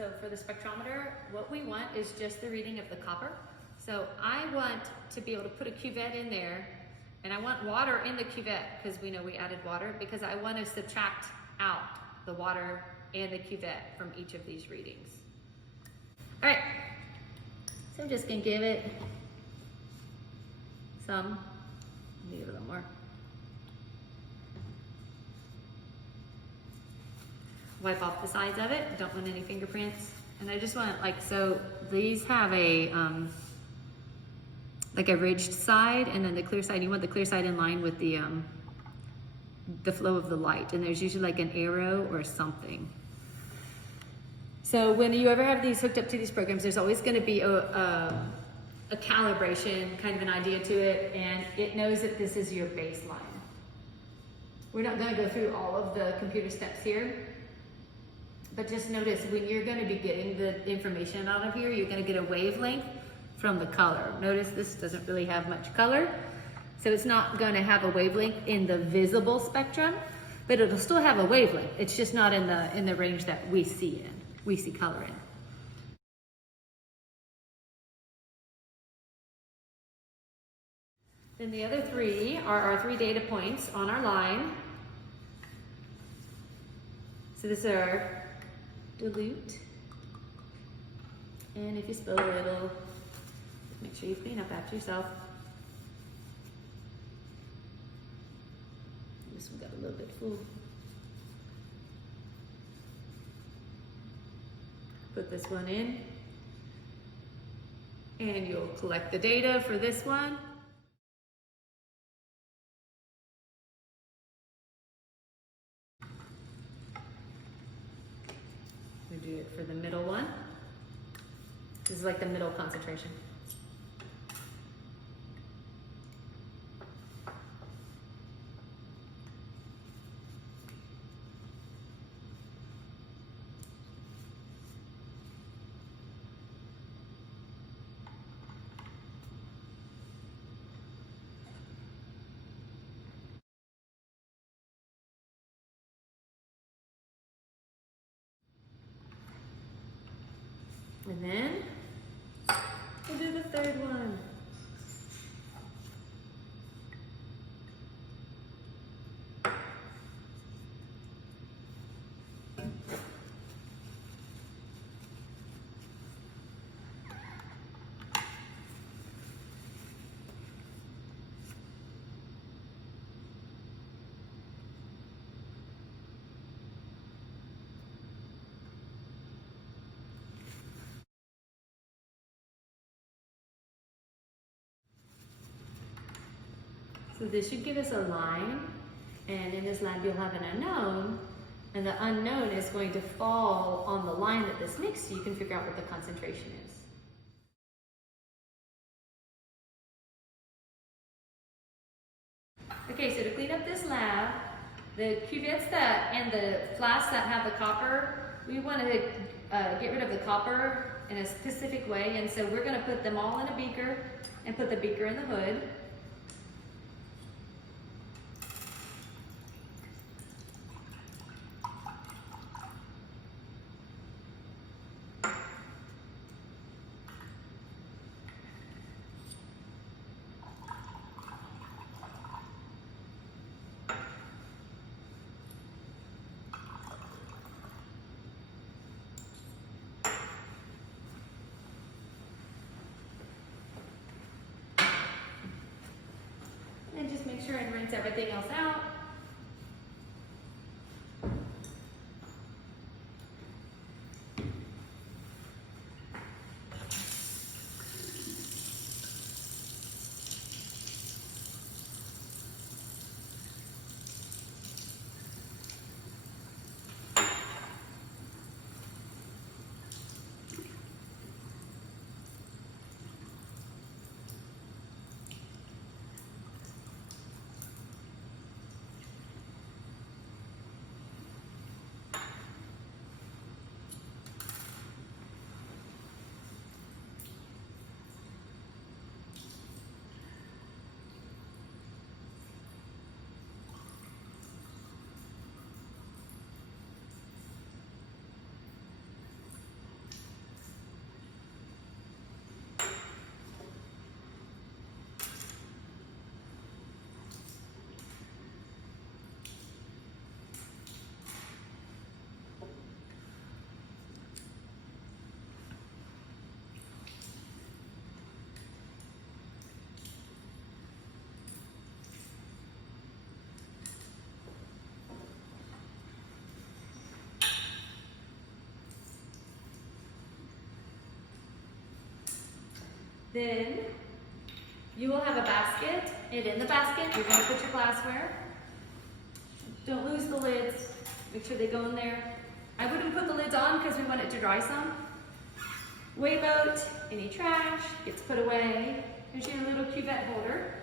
So for the spectrometer, what we want is just the reading of the copper. So I want to be able to put a cuvette in there, and I want water in the cuvette because we know we added water, because I want to subtract out the water and the cuvette from each of these readings. All right, so I'm just gonna give it some, maybe a little more. Wipe off the sides of it, don't want any fingerprints. And I just want, like, so these have a, like a ridged side, and then the clear side, you want the clear side in line with the flow of the light. And there's usually like an arrow or something. So when you ever have these hooked up to these programs, there's always gonna be a calibration, kind of an idea to it, and it knows that this is your baseline. We're not gonna go through all of the computer steps here, but just notice when you're gonna be getting the information out of here, you're gonna get a wavelength from the color. Notice this doesn't really have much color, so it's not gonna have a wavelength in the visible spectrum, but it'll still have a wavelength. It's just not in the range that we see color in. Then the other three are our 3 data points on our line. So this is our dilute. And if you spill a little, make sure you clean up after yourself. This one got a little bit full. Put this one in. And you'll collect the data for this one. We do it for the middle one. This is like the middle concentration. And then we'll do the third one. So this should give us a line, and in this lab you'll have an unknown, and the unknown is going to fall on the line that this makes, so you can figure out what the concentration is. Okay, so to clean up this lab, the cuvettes and the flasks that have the copper, we want to get rid of the copper in a specific way, and so we're going to put them all in a beaker and put the beaker in the hood. And just make sure and rinse everything else out. Then you will have a basket, and in the basket you're going to put your glassware. Don't lose the lids. Make sure they go in there. I wouldn't put the lids on because we want it to dry some. Weigh boat, any trash gets put away. Here's your little cuvette holder.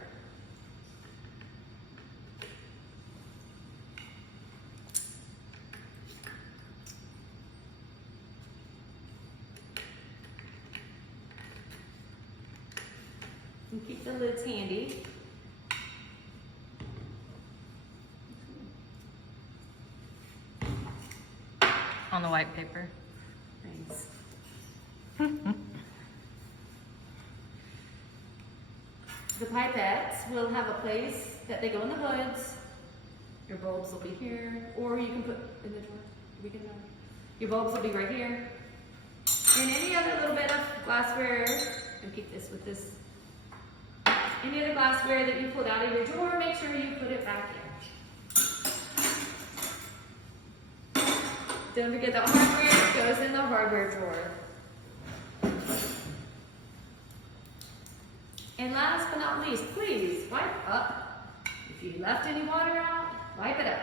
And keep the lids handy. On the white paper. Thanks. The pipettes will have a place that they go in the hoods. Your bulbs will be here, or you can put in the drawer. Your bulbs will be right here. And any other little bit of glassware, and keep this with this. Any other glassware that you pulled out of your drawer, make sure you put it back in. Don't forget the hardware goes in the hardware drawer. And last but not least, please wipe up. If you left any water out, wipe it up.